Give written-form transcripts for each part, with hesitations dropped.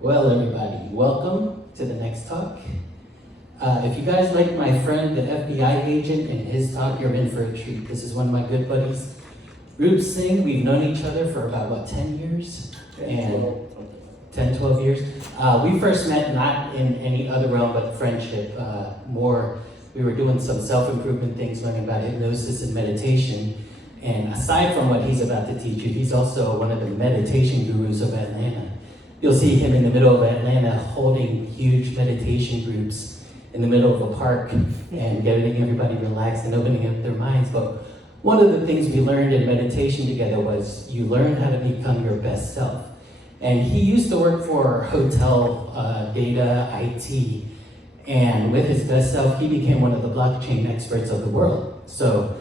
Well, everybody, welcome to the next talk. If you guys like my friend, the FBI agent, and his talk, you're in for a treat. This is one of my good buddies, Roop Singh. We've known each other for about, 10 years? 10, 12 years. We first met not in any other realm but friendship. We were doing some self-improvement things, learning about hypnosis and meditation. And aside from what he's about to teach you, he's also one of the meditation gurus of Atlanta. You'll see him in the middle of Atlanta holding huge meditation groups in the middle of a park and getting everybody relaxed and opening up their minds. But one of the things we learned in meditation together was you learn how to become your best self. And he used to work for hotel data, IT, and with his best self, he became one of the blockchain experts of the world. So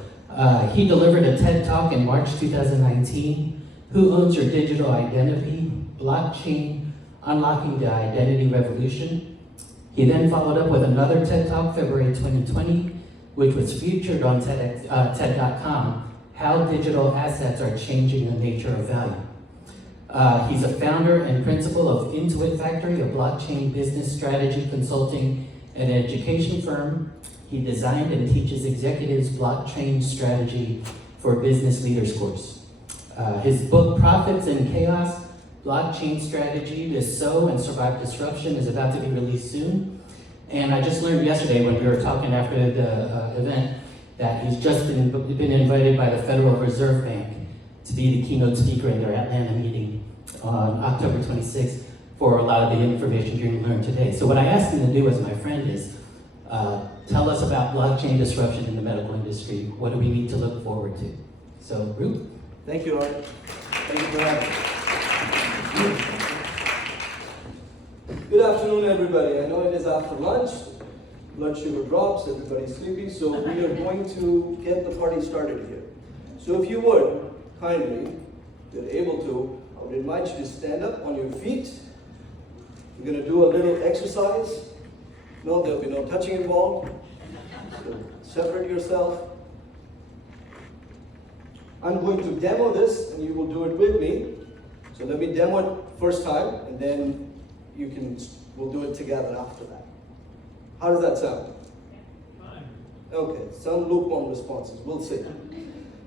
he delivered a TED Talk in March 2019, Who Owns Your Digital Identity? Blockchain, Unlocking the Identity Revolution. He then followed up with another TED Talk, February 2020, which was featured on TED.com, How Digital Assets Are Changing the Nature of Value. He's a founder and principal of Intuit Factory, a blockchain business strategy consulting and education firm. He designed and teaches executives blockchain strategy for business leaders course. His book, Profits in Chaos, Blockchain Strategy to Sow and Survive Disruption, is about to be released soon. And I just learned yesterday when we were talking after the event that he's just been invited by the Federal Reserve Bank to be the keynote speaker in their Atlanta meeting on October 26th for a lot of the information you're going to learn today. So what I asked him to do as my friend is tell us about blockchain disruption in the medical industry. What do we need to look forward to? So, Roop? Thank you, Art. Thank you for having me. Good afternoon, everybody. I know it is after lunch. Blood sugar drops, everybody's sleepy, so we are going to get the party started here. So if you would, kindly, if you're able to, I would invite you to stand up on your feet. We're going to do a little exercise. No, there'll be no touching involved. So separate yourself. I'm going to demo this, and you will do it with me. So let me demo it first time, and then we'll do it together after that. How does that sound? Fine. Okay, some lukewarm responses. We'll see.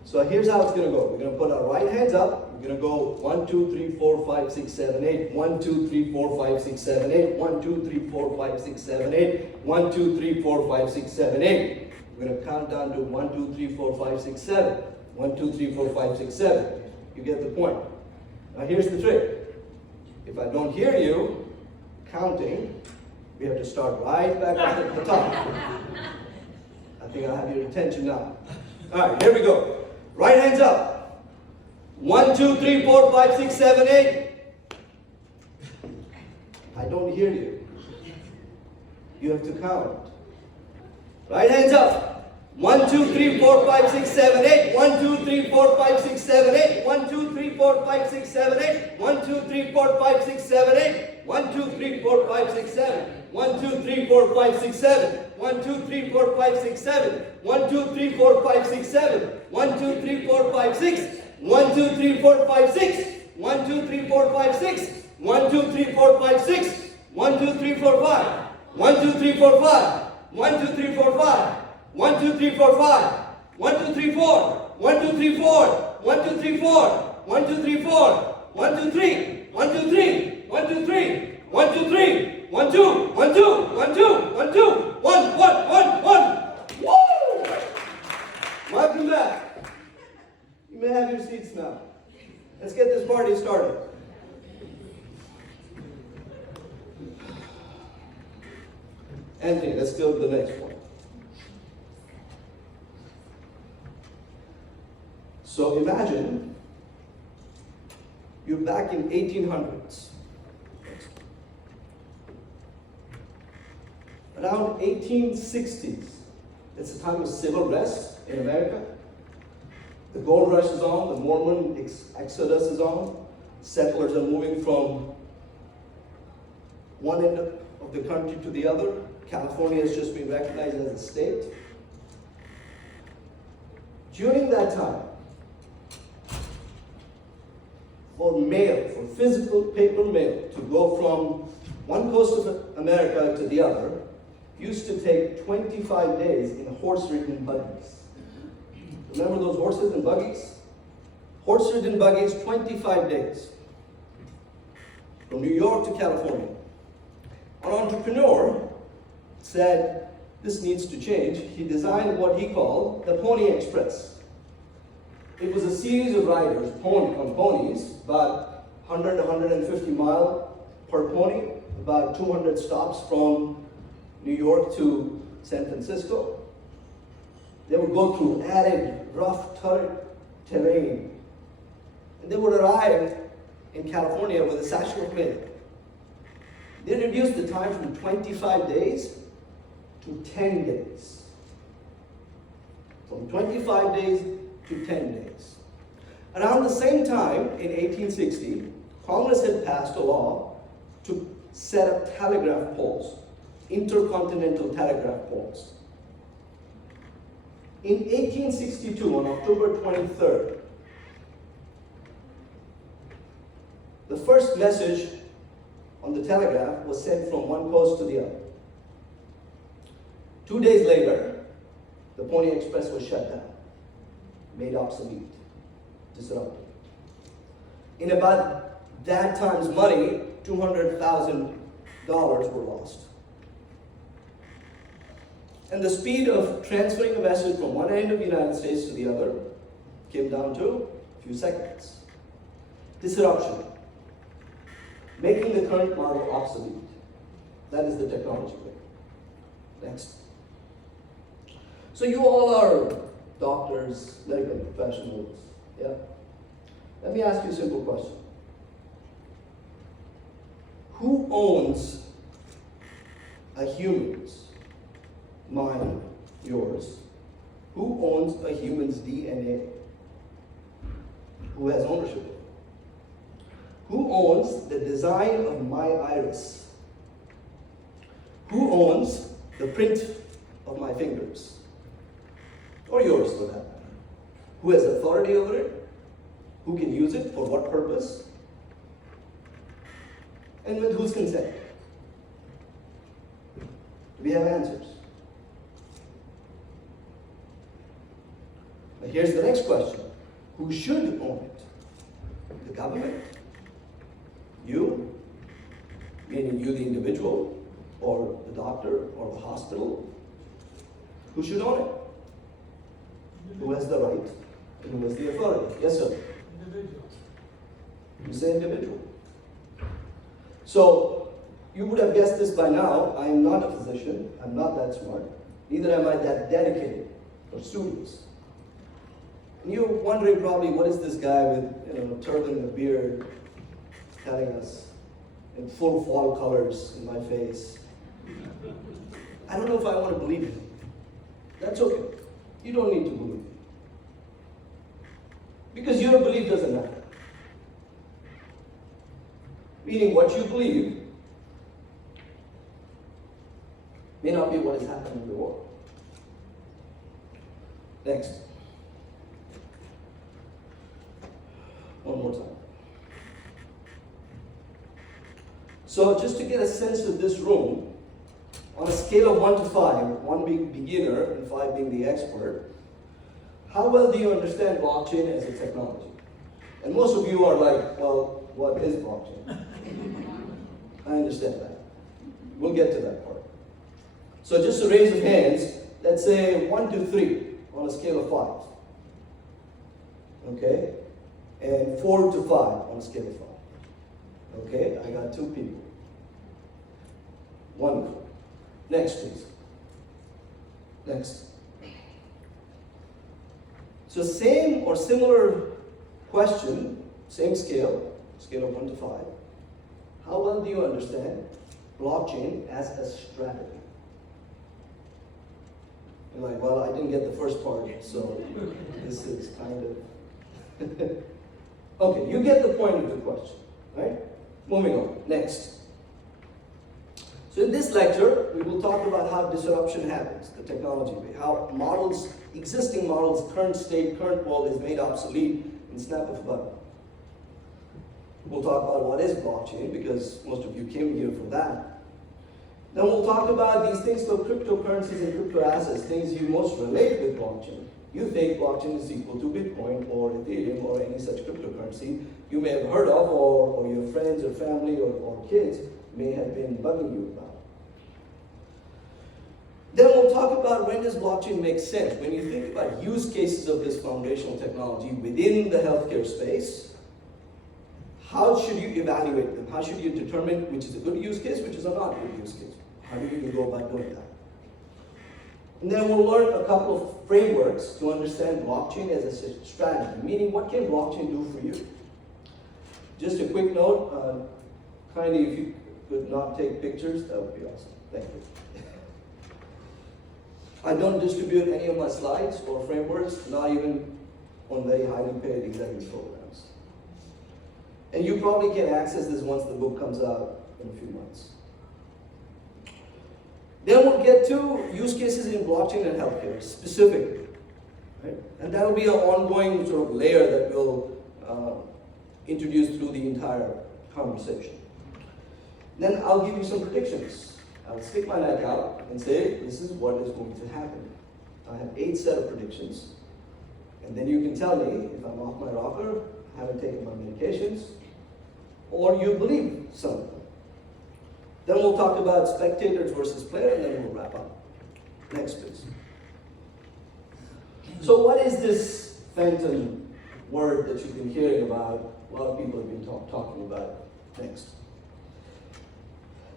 So here's how it's going to go. We're going to put our right hands up. We're going to go 1, 2, 3, 4, 5, 6, 7, 8. 1, 2, 3, 4, 5, 6, 7, 8. 1, 2, 3, 4, 5, 6, 7, 8. 1, 2, 3, 4, 5, 6, 7, 8. We're going to count down to 1, 2, 3, 4, 5, 6, 7. 1, 2, 3, 4, 5, 6, 7. You get the point. Now here's the trick. If I don't hear you counting, we have to start right back at the top. I think I have your attention now. All right, here we go. Right hands up. 1, 2, 3, 4, 5, 6, 7, 8. I don't hear you. You have to count. Right hands up. 1, 2, 3, 4, 5, 6, 7, 8. 1, 2, 3, 4, 5, 6, 7, 8. 1, 2, 3, 4, 5, 6, 7, 8. 1, 2, 3, 4, 5, 6, 7, 8. 1, 2, 3, 4, 5, 6, 7. 1, 2, 3, 4, 5, 6, 7. 1, 2, 3, 4, 5, 6, 7. 1, 2, 3, 4, 5, 6, 7. 1, 2, 3, 4, 5, 6. 1, 2, 3, 4, 5, 6. 1, 2, 3, 4, 5, 6. 1, 2, 3, 4, 5, 6. 1, 2, 3, 4, 5. 1, 2, 3, 4, 5. 1, 2, 3, 4, 5. 1, 2, 3, 4, 5. 1, 2, 3, 4. 1, 2, 3, 4. 1, 2, 3, 4. 1, 2, 3, 4. 1, 2, 3. 1, 2, 3. 1, 2, 3. 1, 2, 3. 1, 2. 1, 2. 1, 2. 1, 2. 1, 1, 1, 1. Woo! Welcome back. You may have your seats now. Let's get this party started. Anthony, let's go to the next one. So imagine you're back in 1800s. Around 1860s, it's a time of civil unrest in America. The gold rush is on, the Mormon exodus is on. Settlers are moving from one end of the country to the other. California has just been recognized as a state. During that time, for mail, for physical paper mail, to go from one coast of America to the other, used to take 25 days in horse-ridden buggies. Remember those horses and buggies? Horse-ridden buggies, 25 days. From New York to California. An entrepreneur said, this needs to change. He designed what he called the Pony Express. It was a series of riders, on ponies, about 100 to 150 miles per pony, about 200 stops from New York to San Francisco. They would go through arid, rough terrain. And they would arrive in California with a satchel of mail. They reduced the time from 25 days to 10 days. From 25 days to 10 days. Around the same time, in 1860, Congress had passed a law to set up telegraph poles, intercontinental telegraph poles. In 1862, on October 23rd, the first message on the telegraph was sent from one coast to the other. 2 days later, the Pony Express was shut down, made obsolete, disrupted. In about that time's money, $200,000 were lost. And the speed of transferring a message from one end of the United States to the other came down to a few seconds. Disruption. Making the current model obsolete. That is the technology way. Next. So you all are doctors, medical professionals, yeah? Let me ask you a simple question. Who owns a human's mind, yours? Who owns a human's DNA? Who has ownership of it? Who owns the design of my iris? Who owns the print of my fingers? Or yours, for that matter? Who has authority over it? Who can use it? For what purpose? And with whose consent? Do we have answers? Now here's the next question. Who should own it? The government? You? Meaning you, the individual, or the doctor, or the hospital? Who should own it? Who has the right and who has the authority? Yes, sir? Individual. You say individual. So, you would have guessed this by now. I am not a physician. I'm not that smart. Neither am I that dedicated or studious. And you're wondering probably, what is this guy with a turban and a beard telling us in full fall colors in my face? I don't know if I want to believe him. That's okay. You don't need to believe me. Because your belief doesn't matter. Meaning what you believe may not be what is happening in the world. Next. One more time. So just to get a sense of this room, on a scale of 1 to 5, 1 being beginner and 5 being the expert, how well do you understand blockchain as a technology? And most of you are like, well, what is blockchain? I understand that. We'll get to that part. So just a raise of hands, let's say 1 to 3 on a scale of 5. Okay? And 4 to 5 on a scale of 5. Okay? I got 2 people. Wonderful. Next, please. Next. So same or similar question, same scale of 1 to 5. How well do you understand blockchain as a strategy? You're like, well, I didn't get the first part, so this is kind of... Okay, you get the point of the question, right? Moving on, next. So in this lecture, we will talk about how disruption happens, the technology way, how models, existing models, current state, current world is made obsolete in the snap of a button. We'll talk about what is blockchain, because most of you came here for that. Then we'll talk about these things called cryptocurrencies and crypto assets, things you most relate with blockchain. You think blockchain is equal to Bitcoin or Ethereum or any such cryptocurrency you may have heard of, or your friends or family or kids may have been bugging you about. Then we'll talk about, when does blockchain make sense? When you think about use cases of this foundational technology within the healthcare space, how should you evaluate them? How should you determine which is a good use case, which is a not good use case? How do you go about doing that? And then we'll learn a couple of frameworks to understand blockchain as a strategy, meaning what can blockchain do for you? Just a quick note, kindly if you could not take pictures, that would be awesome. Thank you. I don't distribute any of my slides or frameworks, not even on very highly paid executive programs. And you probably can access this once the book comes out in a few months. Then we'll get to use cases in blockchain and healthcare specifically. Right? And that'll be an ongoing sort of layer that we'll introduce through the entire conversation. Then I'll give you some predictions. I'll stick my neck out and say, this is what is going to happen. I have 8 set of predictions. And then you can tell me if I'm off my rocker, haven't taken my medications, or you believe some of them. Then we'll talk about spectators versus player, and then we'll wrap up. Next, please. So what is this phantom word that you've been hearing about? A lot of people have been talking about. Next.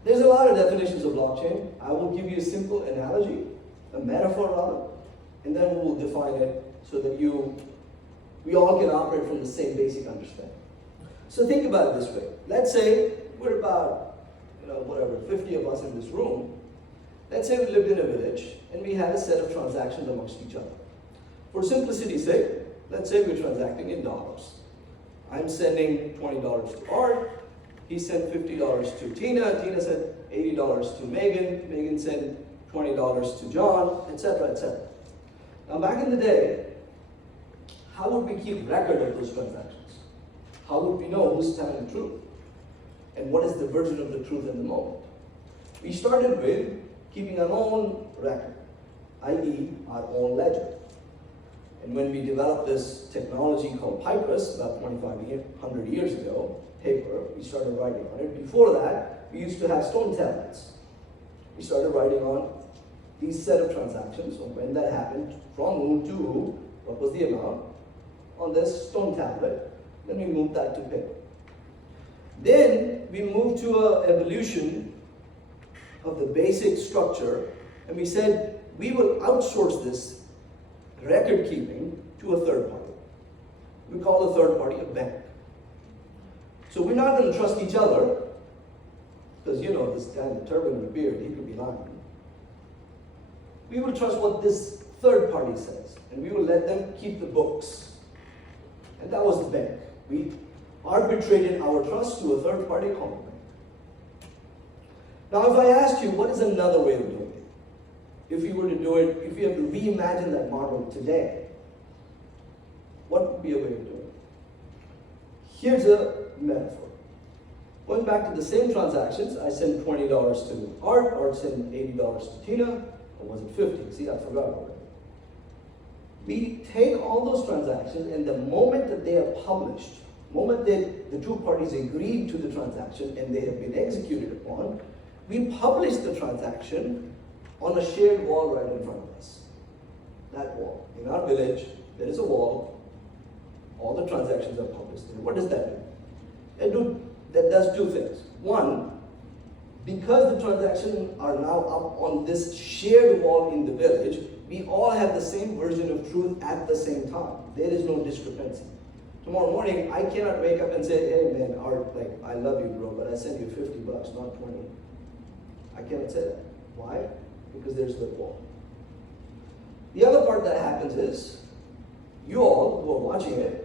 There's a lot of definitions of blockchain. I will give you a simple analogy, a metaphor rather, and then we'll define it so that we all can operate from the same basic understanding. So think about it this way. Let's say we're about, 50 of us in this room. Let's say we lived in a village and we had a set of transactions amongst each other. For simplicity's sake, let's say we're transacting in dollars. I'm sending $20 to Art. He sent $50 to Tina. Tina sent $80 to Megan. Megan sent $20 to John, etc., etc. Now, back in the day, how would we keep record of those transactions? How would we know who's telling the truth? And what is the version of the truth in the moment? We started with keeping our own record, i.e. our own ledger. And when we developed this technology called papyrus about 2,500 years ago, paper, we started writing on it. Before that, we used to have stone tablets. We started writing on these set of transactions, or when that happened, from who to who, what was the amount, on this stone tablet. Then we moved that to paper. Then we moved to an evolution of the basic structure, and we said we will outsource this record keeping to a third party. We call the third party a bank. So we're not going to trust each other, because this guy in the turban and the beard, he could be lying. We will trust what this third party says, and we will let them keep the books. And that was the bank. We arbitrated our trust to a third party called a bank. Now, if I asked you, what is another way of doing it? If you were to do it, if you have to reimagine that model today, what would be a way of doing it? Here's a metaphor. Going back to the same transactions, I sent $20 to Art, Art sent $80 to Tina, or was it 50? See, I forgot already. We take all those transactions, and the moment that they are published, the moment that the two parties agreed to the transaction and they have been executed upon, we publish the transaction on a shared wall right in front of us. That wall. In our village, there is a wall. All the transactions are published there. What does that do? That does two things. One, because the transactions are now up on this shared wall in the village, we all have the same version of truth at the same time. There is no discrepancy. Tomorrow morning, I cannot wake up and say, hey man, Art, I love you, bro, but I sent you $50, not 20. I cannot say that. Why? Because there's the wall. The other part that happens is, you all who are watching it,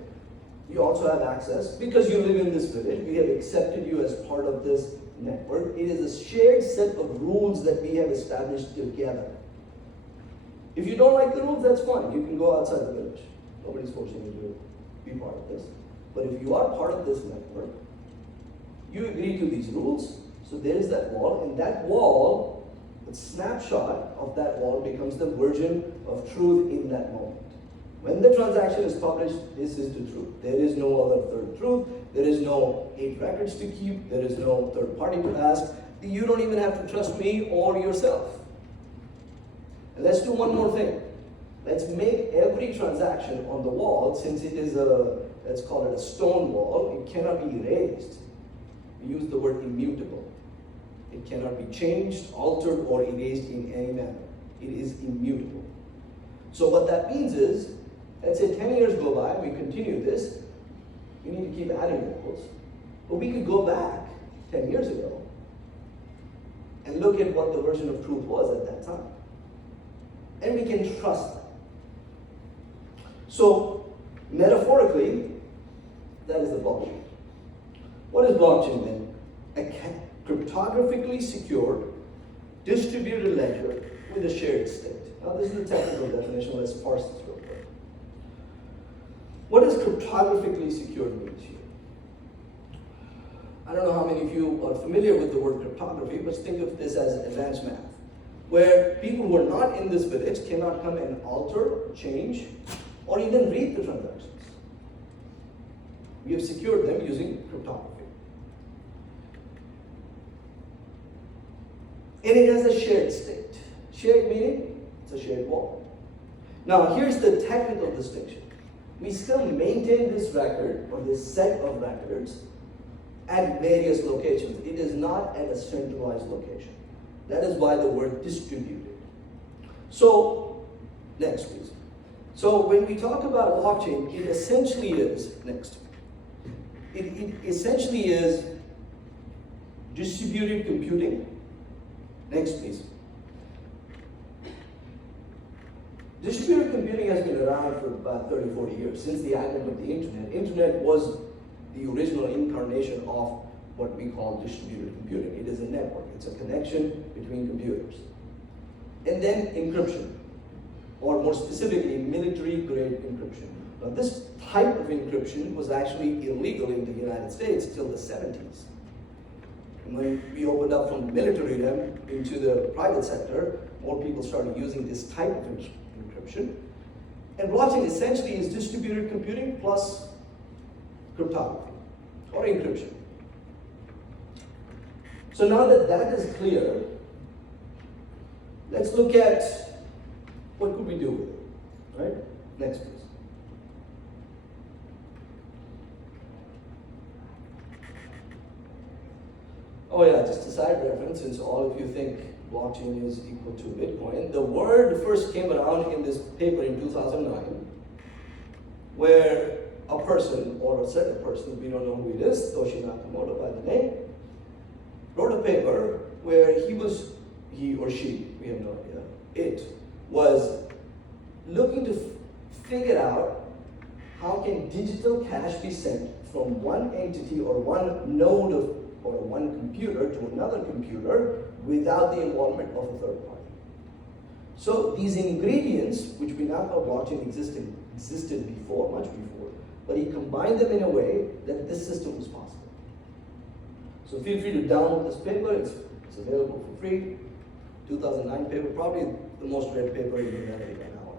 you also have access, because you live in this village, we have accepted you as part of this network. It is a shared set of rules that we have established together. If you don't like the rules, that's fine. You can go outside the village. Nobody's forcing you to be part of this. But if you are part of this network, You agree to these rules, so there is that wall, and that wall, the snapshot of that wall becomes the version of truth in that moment. When the transaction is published, this is the truth. There is no other third truth. There is no 8 records to keep. There is no third party to ask. You don't even have to trust me or yourself. And let's do one more thing. Let's make every transaction on the wall, since it is a, let's call it a stone wall, it cannot be erased. We use the word immutable. It cannot be changed, altered, or erased in any manner. It is immutable. So what that means is, let's say 10 years go by, we continue this, we need to keep adding walls. But we could go back 10 years ago and look at what the version of truth was at that time. And we can trust that. So, metaphorically, that is the blockchain. What is blockchain then? A cryptographically secured, distributed ledger with a shared state. Now this is the technical definition, let's parse this real quick. What does cryptographically secured mean here? I don't know how many of you are familiar with the word cryptography, but think of this as advanced math, where people who are not in this village cannot come and alter, change, or even read the transactions. We have secured them using cryptography. And it has a shared state. Shared meaning, it's a shared wall. Now here's the technical distinction. We still maintain this record, or this set of records, at various locations. It is not at a centralized location. That is why the word distributed. So, next please. So when we talk about blockchain, it essentially is, next. It essentially is distributed computing. Next please. Distributed computing has been around for about 30, 40 years, since the advent of the internet. Internet was the original incarnation of what we call distributed computing. It is a network. It's a connection between computers. And then encryption, or more specifically, military-grade encryption. Now this type of encryption was actually illegal in the United States till the 70s. And when we opened up from the military realm into the private sector, more people started using this type of encryption. And blockchain essentially is distributed computing plus cryptography, or encryption. So now that that is clear, let's look at what could we do with it, right? Next, please. Oh yeah, just a side reference, since all of you think blockchain is equal to Bitcoin. The word first came around in this paper in 2009, where a person, or a set of persons, we don't know who it is, Toshi Nakamoto by the name, wrote a paper where he or she, we have no idea, it was looking to figure out how can digital cash be sent from one entity or one node of, or one computer to another computer without the involvement of a third party. So these ingredients, which we now call blockchain, existed before, much before, but he combined them in a way that this system was possible. So feel free to download this paper. It's available for free. 2009 paper, probably the most read paper in humanity right now.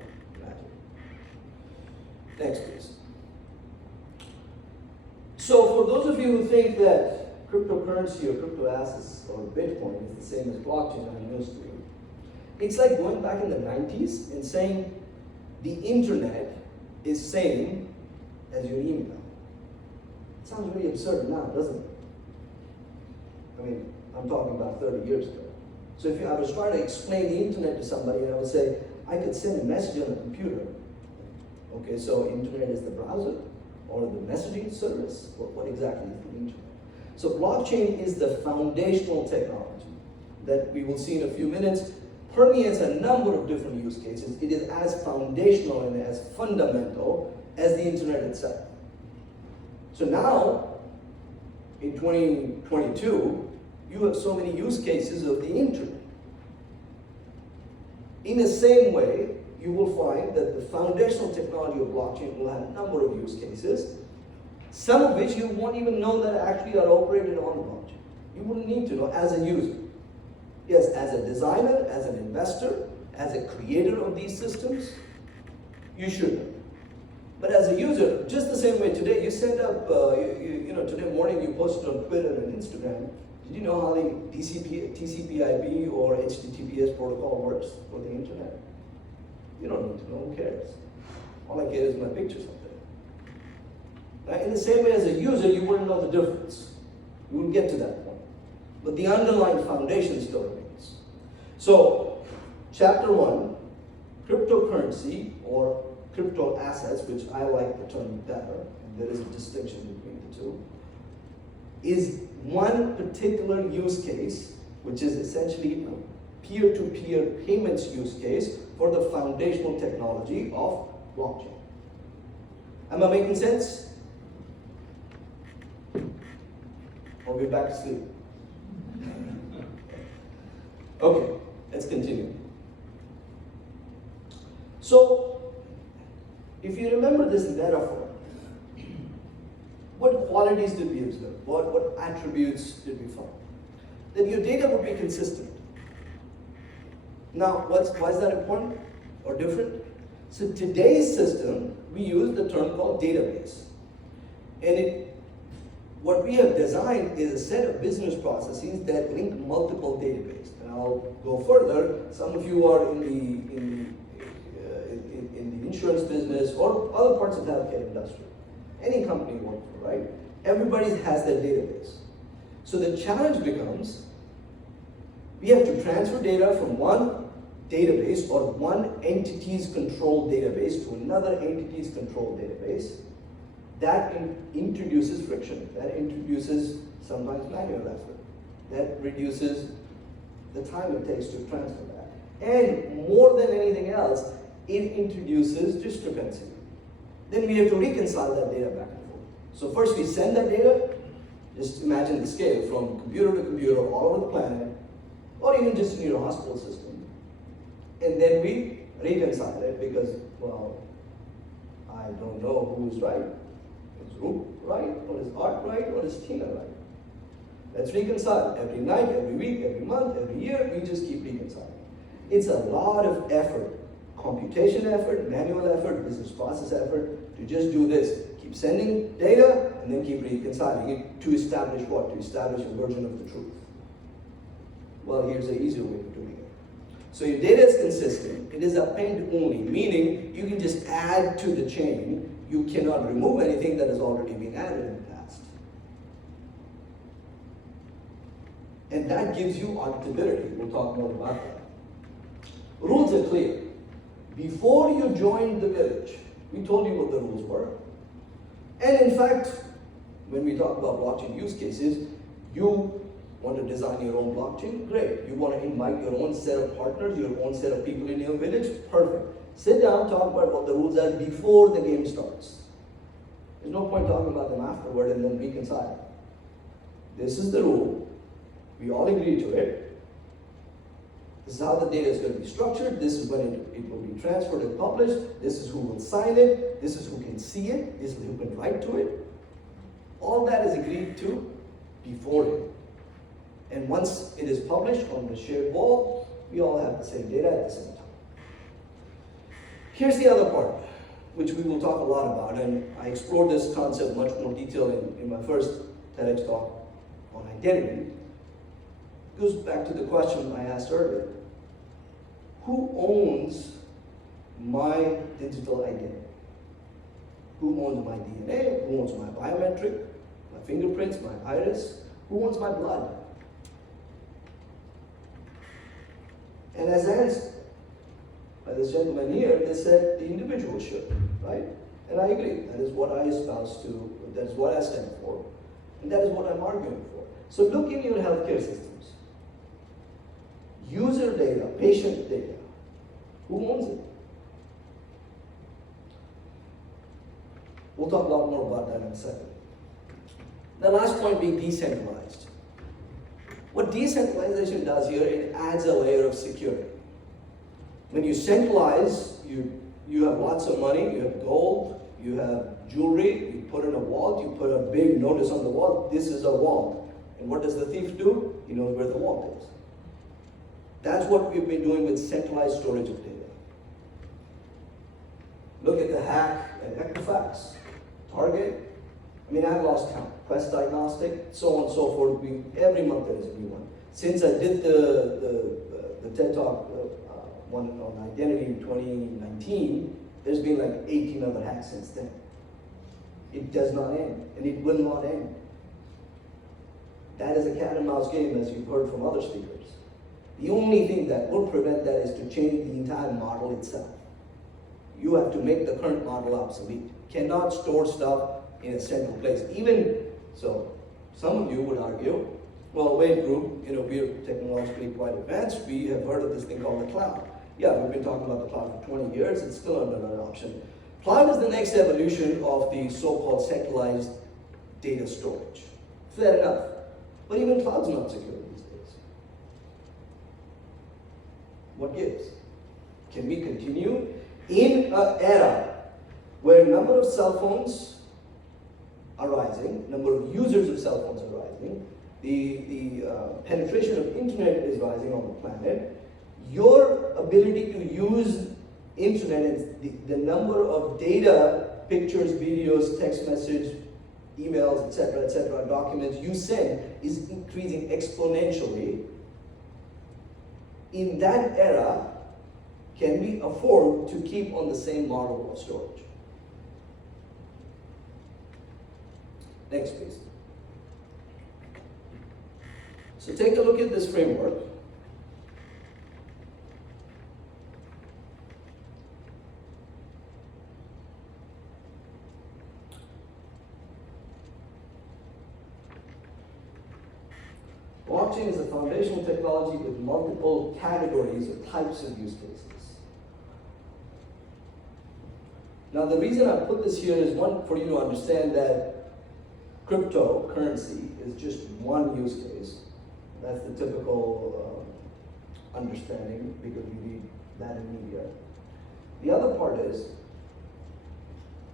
Next, please. So for those of you who think that cryptocurrency or crypto assets or Bitcoin is the same as blockchain, I have news to you. It's like going back in the 90s and saying the internet is same as your email. It sounds really absurd now, doesn't it? I mean, I'm talking about 30 years ago. So if I was trying to explain the internet to somebody, and I would say, I could send a message on a computer. Okay, so internet is the browser or the messaging service. What exactly is the internet? So blockchain is the foundational technology that we will see in a few minutes, permeates a number of different use cases. It is as foundational and as fundamental as the internet itself. So now, in 2022, you have so many use cases of the internet. In the same way, you will find that the foundational technology of blockchain will have a number of use cases. some of which you won't even know that actually are operated on the blockchain. You wouldn't need to know as a user. Yes, as a designer, as an investor, as a creator of these systems, you should know. But as a user, just the same way today, you send up, today morning you posted on Twitter and Instagram. Did you know how the TCP/IP or HTTPS protocol works for the internet? You don't need to know, who cares? All I care is my picture's up there. Right? In the same way as a user, you wouldn't know the difference. You wouldn't get to that point. But the underlying foundation still remains. So, chapter 1, cryptocurrency or crypto assets, which I like the term better, and there is a distinction between the two, is one particular use case, which is essentially a peer-to-peer payments use case for the foundational technology of blockchain. Am I making sense? Or we're back to sleep? Okay, let's continue. So, if you remember this metaphor, what qualities did we observe? What attributes did we find? That your data would be consistent. Now, why is that important or different? So today's system, we use the term called database. And what we have designed is a set of business processes that link multiple databases. And I'll go further. Some of you are in the insurance business or other parts of the healthcare industry. Any company you work for, right? Everybody has their database. So the challenge becomes, we have to transfer data from one database or one entity's controlled database to another entity's controlled database. That introduces friction. That introduces sometimes manual effort. That reduces the time it takes to transfer that. And more than anything else, it introduces discrepancy. Then we have to reconcile that data back and forth. So first we send that data, just imagine the scale from computer to computer all over the planet, or even just in your hospital system. And then we reconcile it because, well, I don't know who's right. Is Roop right? Or is Art right? Or is Tina right? Let's reconcile. Every night, every week, every month, every year, we just keep reconciling. It's a lot of effort. Computation effort, manual effort, business process effort to just do this. Keep sending data and then keep reconciling it to establish what? To establish a version of the truth. Well, here's an easier way of doing it. So your data is consistent. It is append only, meaning you can just add to the chain. You cannot remove anything that has already been added in the past. And that gives you auditability. We'll talk more about that. Rules are clear. Before you joined the village, we told you what the rules were. And in fact, when we talk about blockchain use cases, you want to design your own blockchain? Great. You want to invite your own set of partners, your own set of people in your village? Perfect. Sit down, talk about what the rules are before the game starts. There's no point talking about them afterward and then reconcile. This is the rule. We all agree to it. This is how the data is going to be structured. This is when it will be transferred and published. This is who will sign it. This is who can see it. This is who can write to it. All that is agreed to beforehand. And once it is published on the shared wall, we all have the same data at the same time. Here's the other part, which we will talk a lot about, and I explored this concept much more detail in my first TEDx talk on identity. It goes back to the question I asked earlier. Who owns my digital identity? Who owns my DNA? Who owns my biometric, my fingerprints, my iris? Who owns my blood? And as answered by this gentleman here, they said the individual should, right? And I agree. That is what I espouse to, that is what I stand for, and that is what I'm arguing for. So look in your healthcare systems. User data, patient data. Who owns it? We'll talk a lot more about that in a second. The last point being decentralized. What decentralization does here, it adds a layer of security. When you centralize, you have lots of money, you have gold, you have jewelry, you put in a vault, you put a big notice on the wall, this is a vault. And what does the thief do? He knows where the vault is. That's what we've been doing with centralized storage of data. Look at the hack at Equifax, Target. I mean, I've lost count. Quest Diagnostic, so on and so forth. Every month there is a new one. Since I did the TED Talk one on identity in 2019, there's been like 18 other hacks since then. It does not end, and it will not end. That is a cat and mouse game, as you've heard from other speakers. The only thing that will prevent that is to change the entire model itself. You have to make the current model obsolete. Cannot store stuff in a central place. Even so, some of you would argue, well, wait, group, we're technologically quite advanced. We have heard of this thing called the cloud. Yeah, we've been talking about the cloud for 20 years. It's still under adoption. Cloud is the next evolution of the so-called centralized data storage. Fair enough. But even cloud's not secure these days. What gives? Can we continue in an era where number of cell phones are rising, number of users of cell phones are rising, the penetration of internet is rising on the planet, your ability to use internet and the number of data, pictures, videos, text message, emails, etc., documents you send is increasing exponentially. In that era, can we afford to keep on the same model of storage? Next, please. So take a look at this framework. Blockchain is a foundational technology with multiple categories or types of use cases. Now, the reason I put this here is one, for you to understand that cryptocurrency is just one use case. That's the typical understanding because we read that in media. The other part is,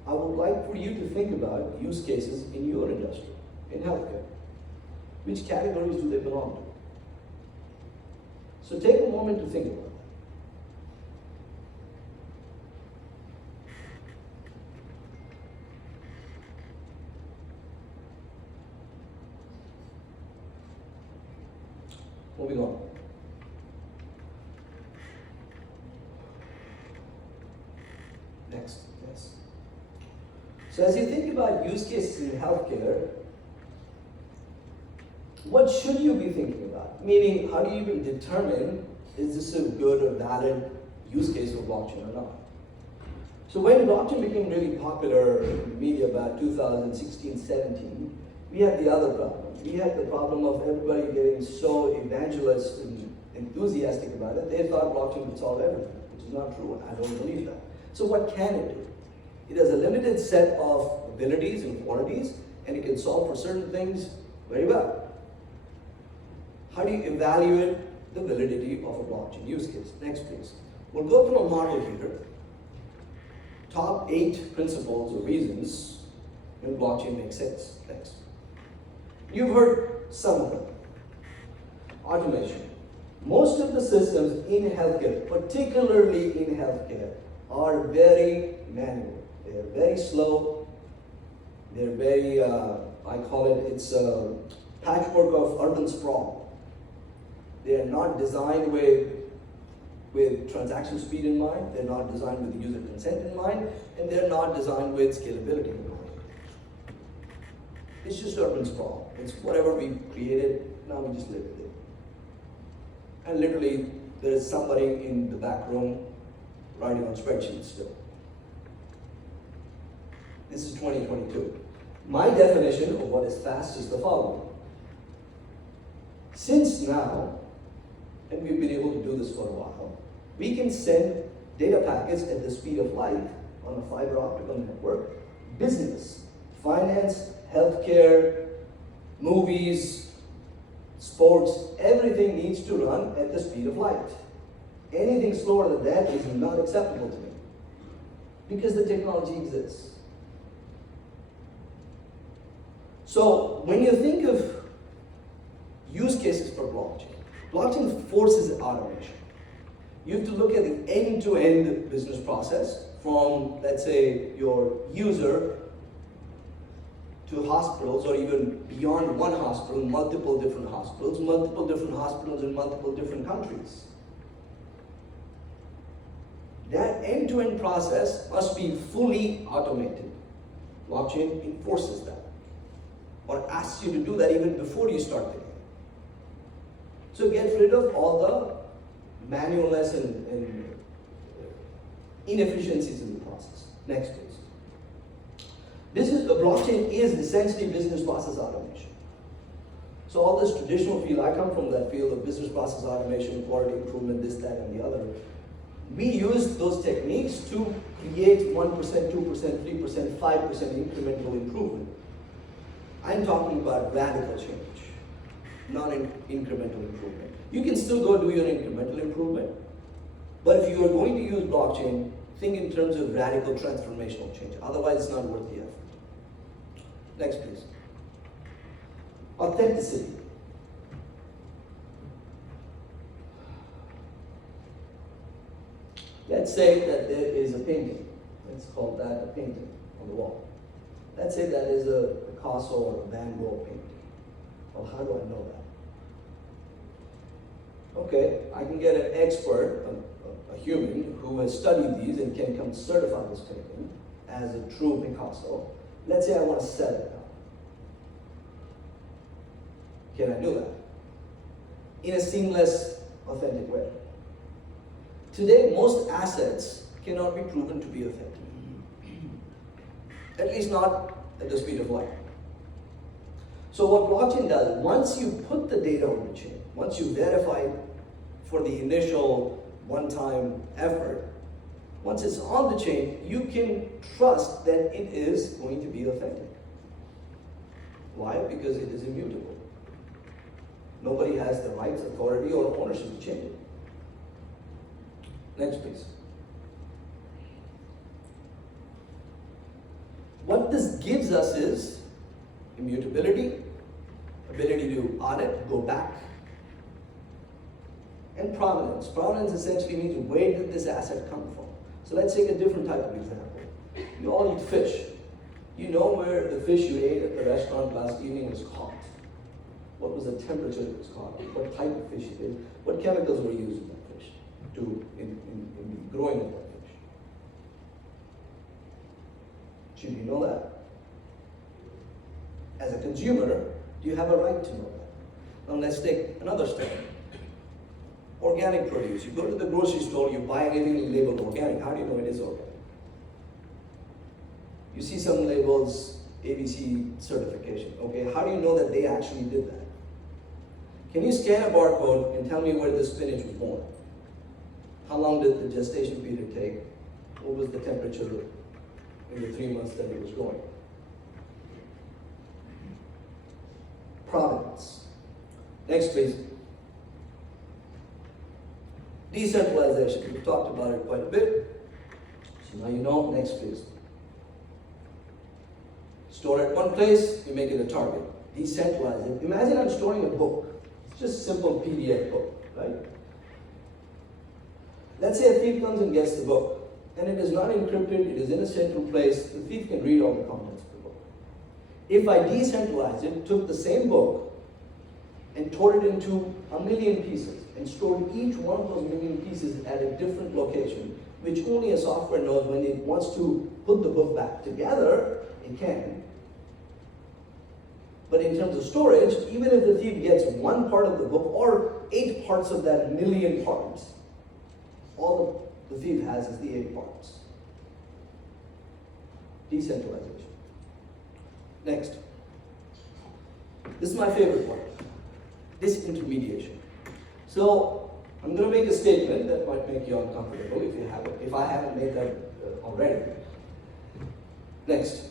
I would like for you to think about use cases in your industry, in healthcare. Which categories do they belong to? So take a moment to think about that. Moving on. Next, yes. So as you think about use cases in healthcare, what should you be thinking about? Meaning, how do you even determine, is this a good or valid use case for blockchain or not? So when blockchain became really popular in the media about 2016, 17, we had the other problem. We had the problem of everybody getting so evangelist and enthusiastic about it, they thought blockchain would solve everything, which is not true. I don't believe that. So what can it do? It has a limited set of abilities and qualities, and it can solve for certain things very well. How do you evaluate the validity of a blockchain use case? Next, please. We'll go through a model here. Top 8 principles or reasons when blockchain makes sense. Next. You've heard some of them. Automation. Most of the systems in healthcare, particularly in healthcare, are very manual. They're very slow. They're very, I call it, it's a patchwork of urban sprawl. They are not designed with transaction speed in mind. They're not designed with user consent in mind. And they're not designed with scalability in mind. It's just urban sprawl. It's whatever we created, now we just live with it. And literally, there is somebody in the back room writing on spreadsheets still. This is 2022. My definition of what is fast is the following. Since now, and we've been able to do this for a while, we can send data packets at the speed of light on a fiber optical network. Business, finance, healthcare, movies, sports, everything needs to run at the speed of light. Anything slower than that is not acceptable to me because the technology exists. So when you think of use cases for blockchain, blockchain forces automation. You have to look at the end-to-end business process from, let's say, your user to hospitals, or even beyond one hospital, multiple different hospitals in multiple different countries. That end-to-end process must be fully automated. Blockchain enforces that, or asks you to do that even before you start the game. So get rid of all the manualness and inefficiencies in the process. Next, please. The blockchain is essentially business process automation. So all this traditional field, I come from that field of business process automation, quality improvement, this, that, and the other. We use those techniques to create 1%, 2%, 3%, 5% incremental improvement. I'm talking about radical change, not incremental improvement. You can still go do your incremental improvement, but if you are going to use blockchain, think in terms of radical transformational change. Otherwise, it's not worth the effort. Next, please. Authenticity. Let's say that there is a painting. Let's call that a painting on the wall. Let's say that is a Picasso or a Van Gogh painting. Well, how do I know that? Okay, I can get an expert, a human, who has studied these and can come certify this painting as a true Picasso. Let's say I want to sell it now. Can I do that? In a seamless, authentic way. Today, most assets cannot be proven to be authentic. At least not at the speed of light. So what blockchain does, once you put the data on the chain, once you verify it for the initial one-time effort, once it's on the chain, you can trust that it is going to be authentic. Why? Because it is immutable. Nobody has the rights, authority, or ownership to change it. Next, please. What this gives us is immutability, ability to audit, go back, and provenance. Provenance essentially means where did this asset come from? So let's take a different type of example. You all eat fish. You know where the fish you ate at the restaurant last evening was caught. What was the temperature it was caught? What type of fish it is? What chemicals were used in that fish in the growing of that fish? Should you know that? As a consumer, do you have a right to know that? Now let's take another step. Organic produce. You go to the grocery store, you buy anything labeled organic. How do you know it is organic? You see some labels, ABC certification. Okay, how do you know that they actually did that? Can you scan a barcode and tell me where the spinach was born? How long did the gestation period take? What was the temperature in the 3 months that it was growing? Provenance. Next, please. Decentralization. We've talked about it quite a bit. So now you know. Next, please. Store it one place, you make it a target. Decentralize it. Imagine I'm storing a book. It's just a simple PDF book, right? Let's say a thief comes and gets the book, and it is not encrypted, it is in a central place, the thief can read all the contents of the book. If I decentralized it, took the same book, and tore it into 1,000,000 pieces, and stored each one of those 1,000,000 pieces at a different location, which only a software knows when it wants to put the book back together, it can. But in terms of storage, even if the thief gets one part of the book or 8 parts of that 1,000,000 parts, all the thief has is the 8 parts. Decentralization. Next. This is my favorite part. Disintermediation. So I'm going to make a statement that might make you uncomfortable if I haven't made that already. Next.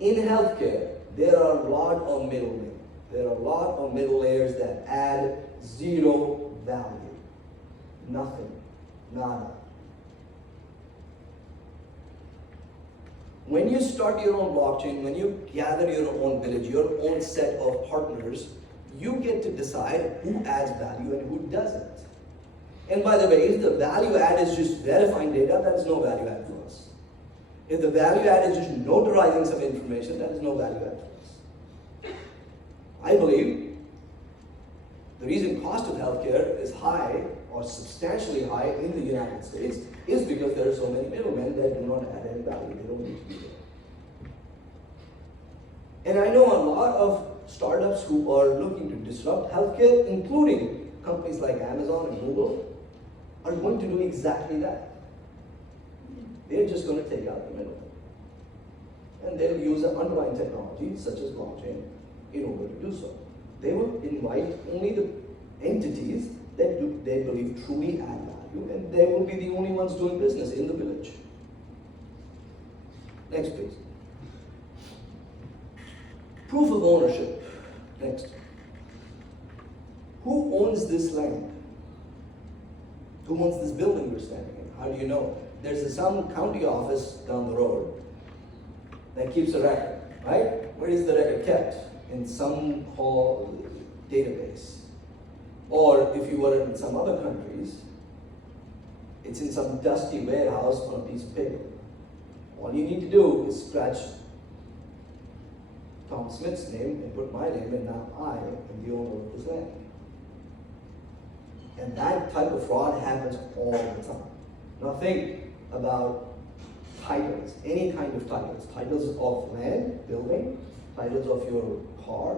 In healthcare, there are a lot of middlemen. There are a lot of middle layers that add zero value. Nothing. Nada. When you start your own blockchain, when you gather your own village, your own set of partners, you get to decide who adds value and who doesn't. And by the way, if the value add is just verifying data, that is no value add for us. If the value add is just notarizing some information, that is no value add for us. I believe the reason cost of healthcare is high or substantially high in the United States is because there are so many middlemen that do not add any value. They don't need to be there. And I know a lot of startups who are looking to disrupt healthcare, including companies like Amazon and Google, are going to do exactly that. They're just going to take out the middleman. And they'll use an underlying technology, such as blockchain, in order to do so. They will invite only the entities that they believe truly add value, and they will be the only ones doing business in the village. Next, please. Proof of ownership. Next. Who owns this land? Who owns this building we're standing in? How do you know? There's some county office down the road that keeps a record, right? Where is the record kept? In some hall database. Or if you were in some other countries, it's in some dusty warehouse on a piece of paper. All you need to do is scratch Tom Smith's name and put my name, and now I am the owner of this land. And that type of fraud happens all the time. Now think about titles, any kind of titles. Titles of land, building, titles of your car,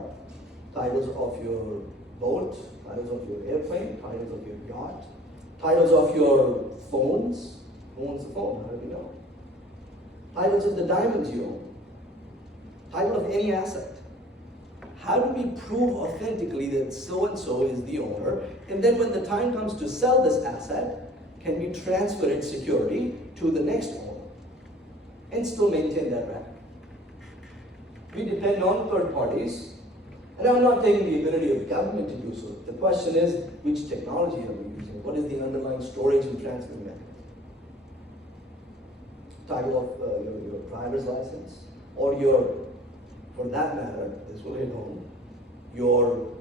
titles of your boat, titles of your airplane, titles of your yacht, titles of your phones. Who owns the phone? How do we know? Titles of the diamonds you own. Title of any asset. How do we prove authentically that so-and-so is the owner? And then when the time comes to sell this asset, can we transfer its security to the next owner and still maintain that record? We depend on third parties, and I'm not taking the ability of the government to do so. The question is, which technology are we using? What is the underlying storage and transfer mechanism? Title of your driver's license, or your, for that matter, this will hit home, your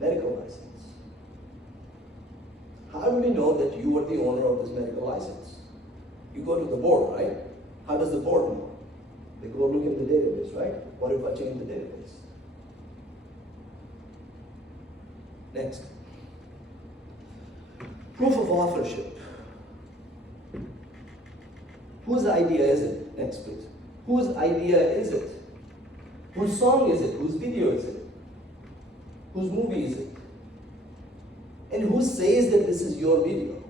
medical license. How do we know that you are the owner of this medical license? You go to the board, right? How does the board know? They go look in the database, right? What if I change the database? Next. Proof of authorship. Whose idea is it? Next, please. Whose idea is it? Whose song is it? Whose video is it? Whose movie is it? And who says that this is your video?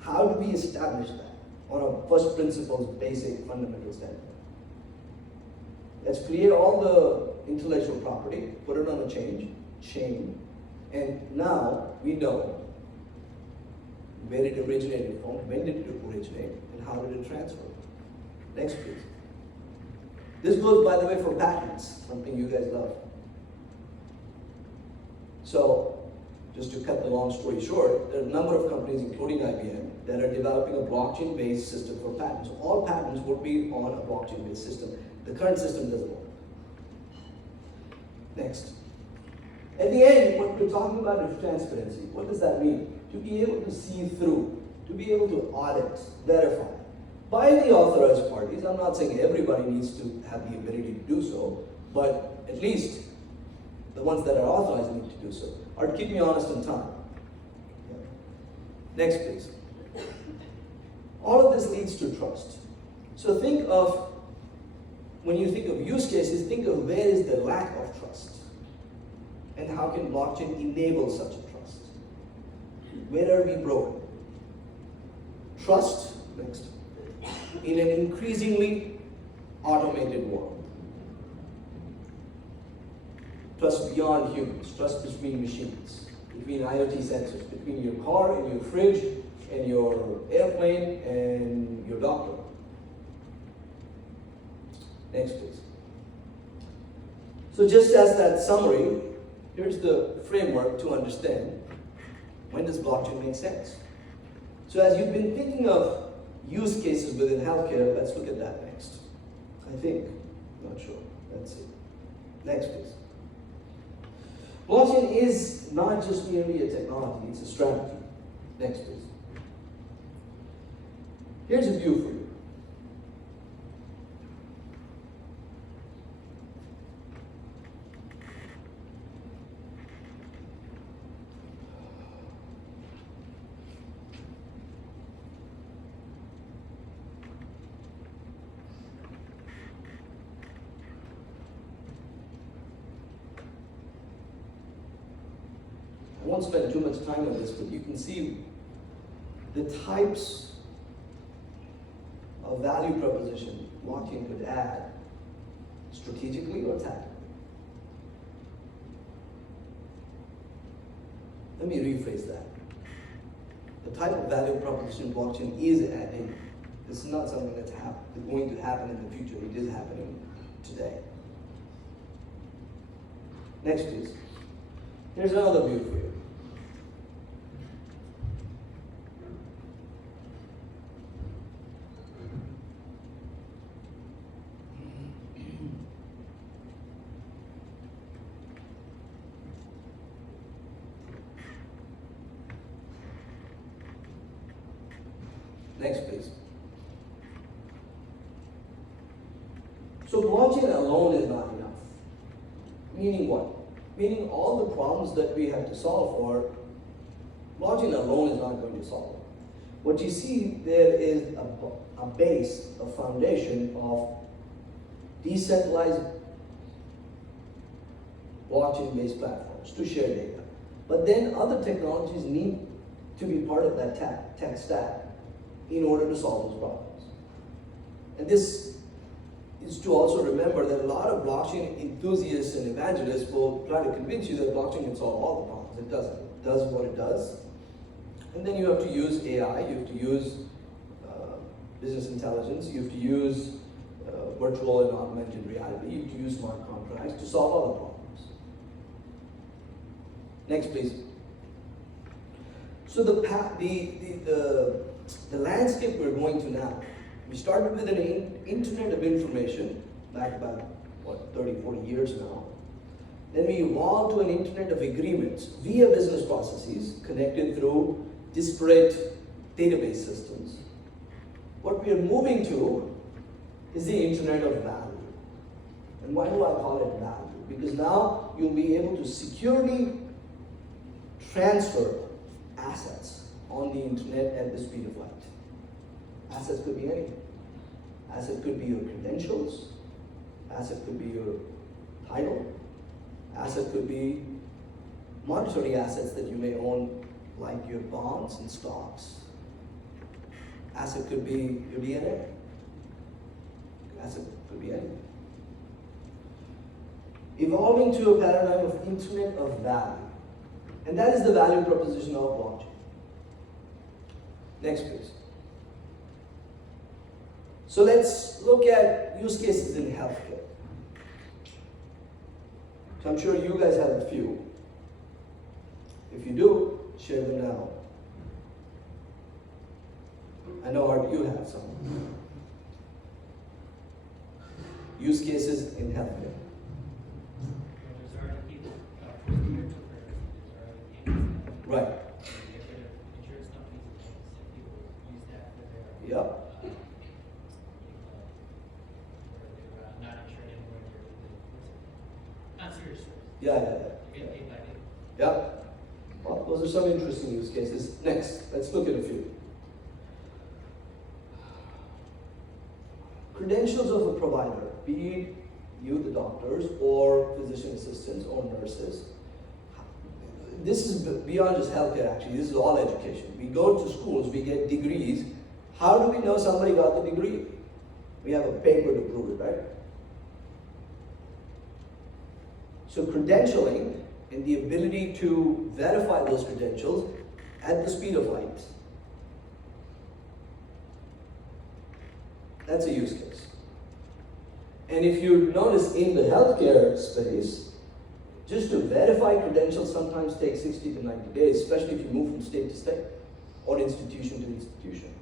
How do we establish that on a first principles, basic, fundamental standpoint? Let's create all the intellectual property, put it on a chain, and now we know where it originated from, when did it originate, and how did it transfer. Next, please. This goes, by the way, for patents, something you guys love. So, just to cut the long story short, there are a number of companies, including IBM, that are developing a blockchain-based system for patents. All patents would be on a blockchain-based system. The current system doesn't work. Next. At the end, what we're talking about is transparency. What does that mean? To be able to see through, to be able to audit, verify. By the authorized parties, I'm not saying everybody needs to have the ability to do so, but at least the ones that are authorized need to do so, or to keep me honest in time. Yeah. Next, please. All of this leads to trust. So think of, when you think of use cases, think of where is the lack of trust, and how can blockchain enable such a trust? Where are we broken? Trust, next, in an increasingly automated world. Trust beyond humans, trust between machines, between IoT sensors, between your car and your fridge and your airplane and your doctor. Next, please. So just as that summary, here's the framework to understand when does blockchain make sense. So as you've been thinking of use cases within healthcare. Let's look at that next. I think, not sure. Let's see. Next, please. Blockchain is not just merely a technology, it's a strategy. Next, please. Here's a view for you. I won't spend too much time on this, but you can see the types of value proposition blockchain could add strategically or tactically. Let me rephrase that. The type of value proposition blockchain is adding, this is not something that's going to happen in the future, it is happening today. Next, please. Here's another view for you. Next, please. So blockchain alone is not enough. Meaning what? Meaning all the problems that we have to solve for, blockchain alone is not going to solve. What you see there is a base, a foundation of decentralized blockchain-based platforms to share data. But then other technologies need to be part of that tech stack in order to solve those problems. And this is to also remember that a lot of blockchain enthusiasts and evangelists will try to convince you that blockchain can solve all the problems. It doesn't. It does what it does. And then you have to use AI, you have to use business intelligence, you have to use virtual and augmented reality, you have to use smart contracts to solve all the problems. Next, please. So the landscape we're going to now, we started with an internet of information back about, 30, 40 years now. Then we evolved to an internet of agreements via business processes connected through disparate database systems. What we are moving to is the internet of value. And why do I call it value? Because now you'll be able to securely transfer assets on the internet at the speed of light. Assets could be anything. Asset could be your credentials. Asset could be your title. Asset could be monetary assets that you may own, like your bonds and stocks. Asset could be your DNA. Asset could be anything. Evolving to a paradigm of internet of value. And that is the value proposition of blockchain. Next, please. So let's look at use cases in healthcare. So I'm sure you guys have a few. If you do, share them now. I know Art, you have some. Use cases in healthcare. Right. Yep. Yeah. Yeah. Well, those are some interesting use cases. Next, let's look at a few. Credentials of a provider, be it you, the doctors, or physician assistants, or nurses. This is beyond just healthcare, actually. This is all education. We go to schools, we get degrees. How do we know somebody got the degree? We have a paper to prove it, right? So credentialing and the ability to verify those credentials at the speed of light. That's a use case. And if you notice in the healthcare space, just to verify credentials sometimes takes 60 to 90 days, especially if you move from state to state or institution to institution.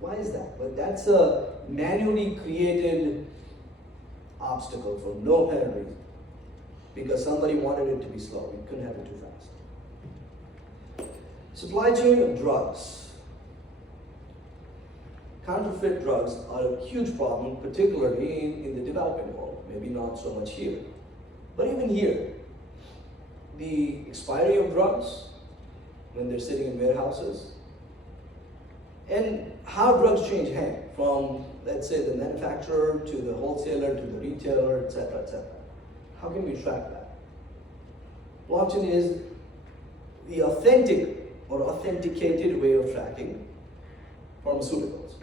Why is that? But that's a manually created obstacle for no apparent reason. Because somebody wanted it to be slow. We couldn't have it too fast. Supply chain of drugs. Counterfeit drugs are a huge problem, particularly in the developing world. Maybe not so much here. But even here, the expiry of drugs, when they're sitting in warehouses, and how drugs change hands from, let's say, the manufacturer to the wholesaler to the retailer, etc., etc. How can we track that? Blockchain is the authentic or authenticated way of tracking pharmaceuticals.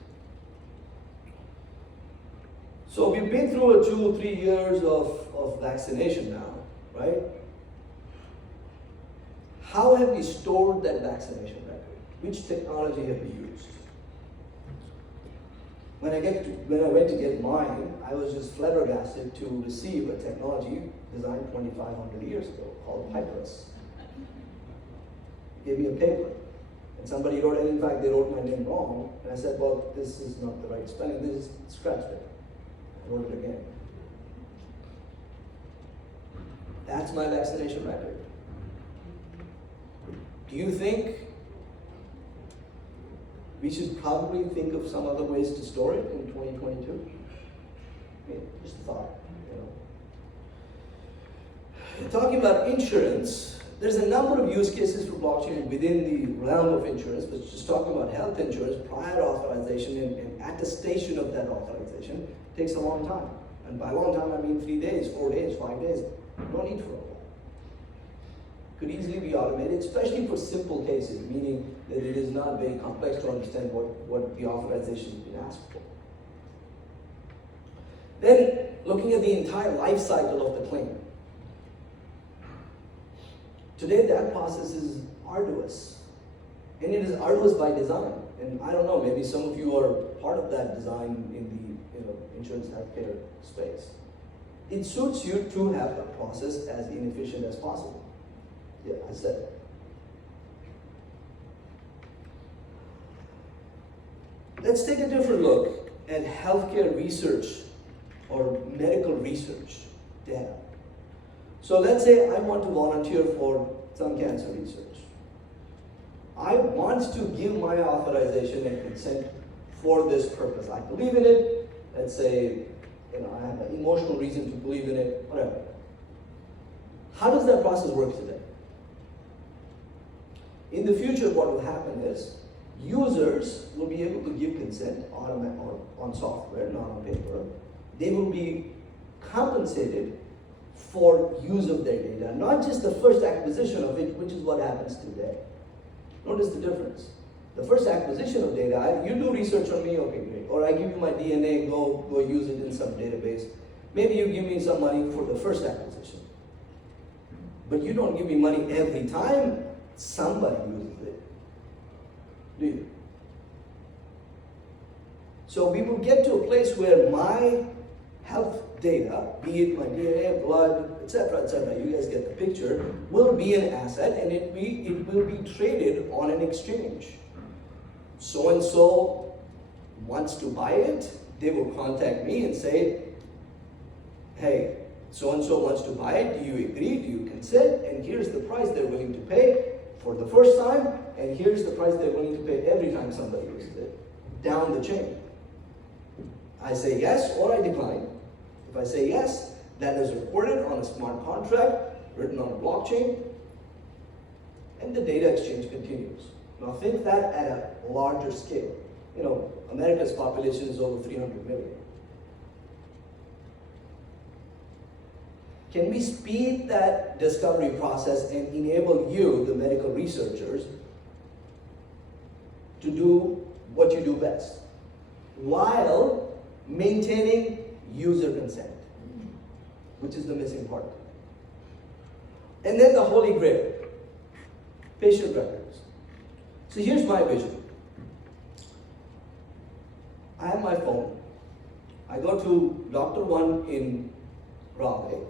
So we've been through 2 or 3 years of vaccination now, right? How have we stored that vaccination record? Which technology have we used? When I went to get mine, I was just flabbergasted to receive a technology designed 2,500 years ago called papyrus. Gave me a paper, and somebody wrote, and in fact they wrote my name wrong, and I said, well, this is not the right spelling, this is scratched it. I wrote it again. That's my vaccination record. Do you think we should probably think of some other ways to store it in 2022? I mean, just a thought, Talking about insurance, there's a number of use cases for blockchain within the realm of insurance, but just talking about health insurance, prior authorization and attestation of that authorization takes a long time. And by long time, I mean 3 days, 4 days, 5 days. No need for all that. Could easily be automated, especially for simple cases, meaning that it is not very complex to understand what the authorization has been asked for. Then, looking at the entire life cycle of the claim. Today, that process is arduous. And it is arduous by design. And I don't know, maybe some of you are part of that design in the insurance healthcare space. It suits you to have a process as inefficient as possible. Yeah, I said it. Let's take a different look at healthcare research or medical research data. So let's say I want to volunteer for some cancer research. I want to give my authorization and consent for this purpose. I believe in it. Let's say, I have an emotional reason to believe in it, whatever. How does that process work today? In the future, what will happen is users will be able to give consent on software, not on paper. They will be compensated for use of their data, not just the first acquisition of it, which is what happens today. Notice the difference. The first acquisition of data, you do research on me, okay, great. Or I give you my DNA, go use it in some database. Maybe you give me some money for the first acquisition. But you don't give me money every time somebody uses it, do you? So we will get to a place where my health data, be it my DNA, blood, etc., you guys get the picture, will be an asset and it will be traded on an exchange. So-and-so wants to buy it, they will contact me and say, hey, so-and-so wants to buy it, do you agree, do you consent, and here's the price they're willing to pay for the first time, and here's the price they're willing to pay every time somebody uses it, down the chain. I say yes or I decline. If I say yes, that is recorded on a smart contract, written on a blockchain, and the data exchange continues. Now think that at a larger scale. America's population is over 300 million. Can we speed that discovery process and enable you, the medical researchers, to do what you do best, while maintaining user consent, which is the missing part. And then the holy grail, patient records. So here's my vision. I have my phone. I go to Dr. 1 in Raleigh.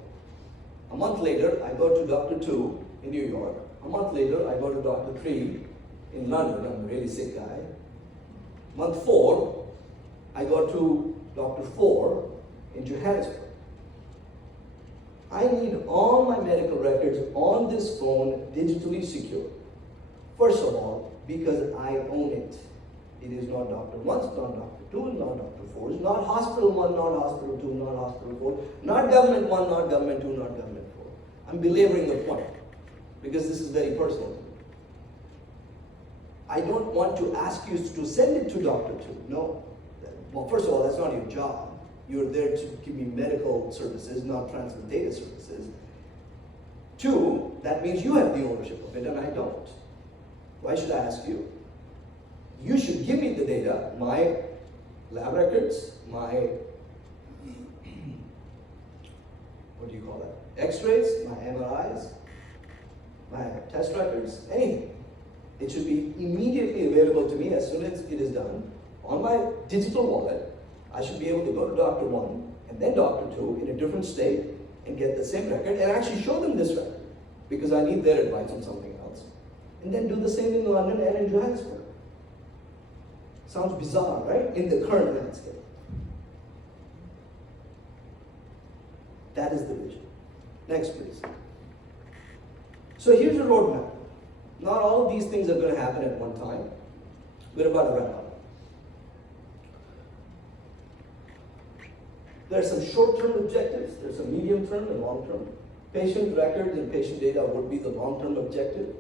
A month later, I go to Dr. 2 in New York. A month later, I go to Dr. 3 in London. I'm a really sick guy. Month 4, I go to Dr. 4 in Johannesburg. I need all my medical records on this phone digitally secure. First of all, because I own it. It is not Dr. 1's, not Dr. 2's, not Dr. 4's, not hospital 1, not hospital 2, not hospital 4, not government 1, not government 2, not government 4. I'm belaboring the point because this is very personal to me. I don't want to ask you to send it to Dr. 2. No. Well, first of all, that's not your job. You're there to give me medical services, not transfer data services. 2, that means you have the ownership of it and I don't. Why should I ask you? You should give me the data, my lab records, my, what do you call that? X-rays, my MRIs, my test records, anything. It should be immediately available to me as soon as it is done on my digital wallet. I should be able to go to Dr. 1 and then Dr. 2 in a different state and get the same record and actually show them this record because I need their advice on something else. And then do the same in London and in Johannesburg. Sounds bizarre, right? In the current landscape. That is the vision. Next, please. So here's a roadmap. Not all of these things are going to happen at one time. We're about to wrap up. There are some short-term objectives, there's some medium-term and long-term. Patient records and patient data would be the long-term objective.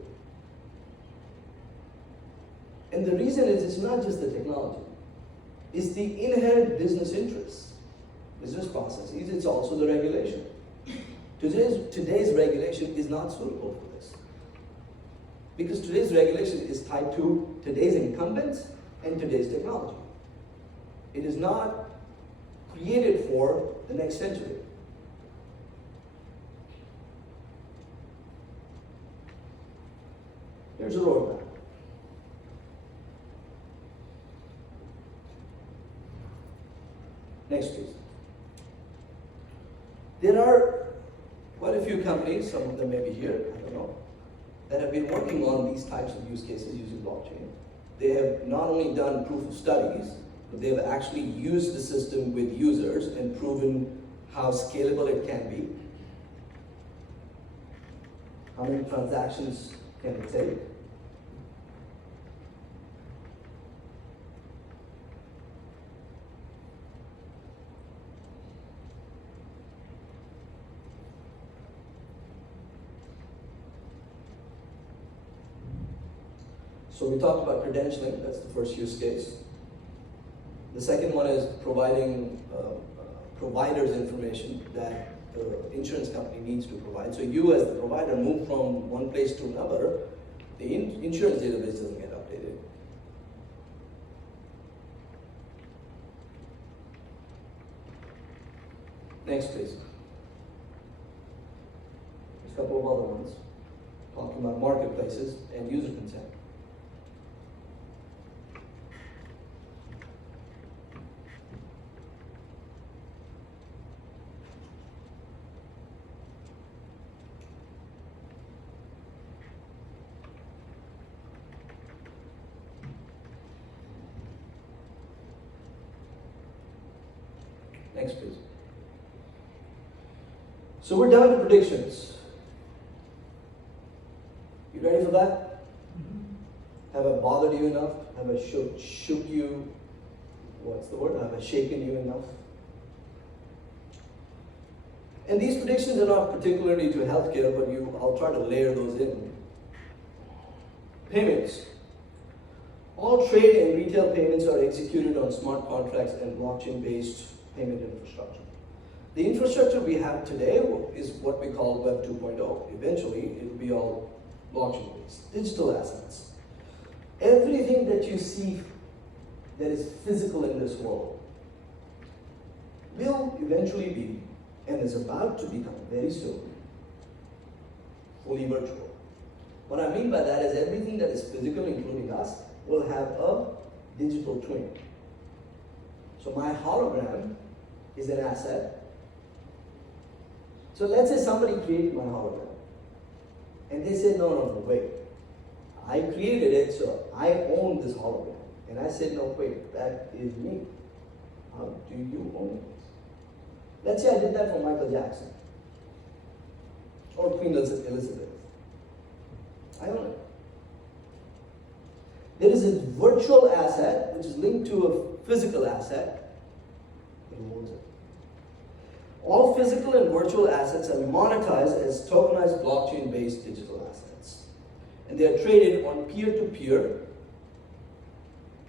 And the reason is it's not just the technology. It's the inherent business interests, business processes, it's also the regulation. Today's regulation is not suitable for this. Because today's regulation is tied to today's incumbents and today's technology. It is not created for the next century. Here's a roadmap. Next, please. There are quite a few companies, some of them may be here, I don't know, that have been working on these types of use cases using blockchain. They have not only done proof of studies, but they have actually used the system with users and proven how scalable it can be. How many transactions can it take? So we talked about credentialing, that's the first use case. The second one is providing providers information that the insurance company needs to provide. So you as the provider move from one place to another, the insurance database doesn't get updated. Next, please. There's a couple of other ones talking about marketplaces and user consent. Next, please. So we're down to predictions. You ready for that? Have I bothered you enough? Have I shook you? What's the word? Have I shaken you enough? And these predictions are not particularly to healthcare, but I'll try to layer those in. Payments. All trade and retail payments are executed on smart contracts and blockchain-based payment infrastructure. The infrastructure we have today is what we call Web 2.0. Eventually, it will be all blockchain-based, digital assets. Everything that you see that is physical in this world will eventually be, and is about to become very soon, fully virtual. What I mean by that is everything that is physical, including us, will have a digital twin. So my hologram is an asset. So let's say somebody created my hologram. And they said, no, wait. I created it, so I own this hologram. And I said, no, wait, that is me. How do you own it? Let's say I did that for Michael Jackson or Queen Elizabeth. I own it. There is a virtual asset which is linked to a physical asset. It owns it. All physical and virtual assets are monetized as tokenized blockchain-based digital assets. And they are traded on peer-to-peer.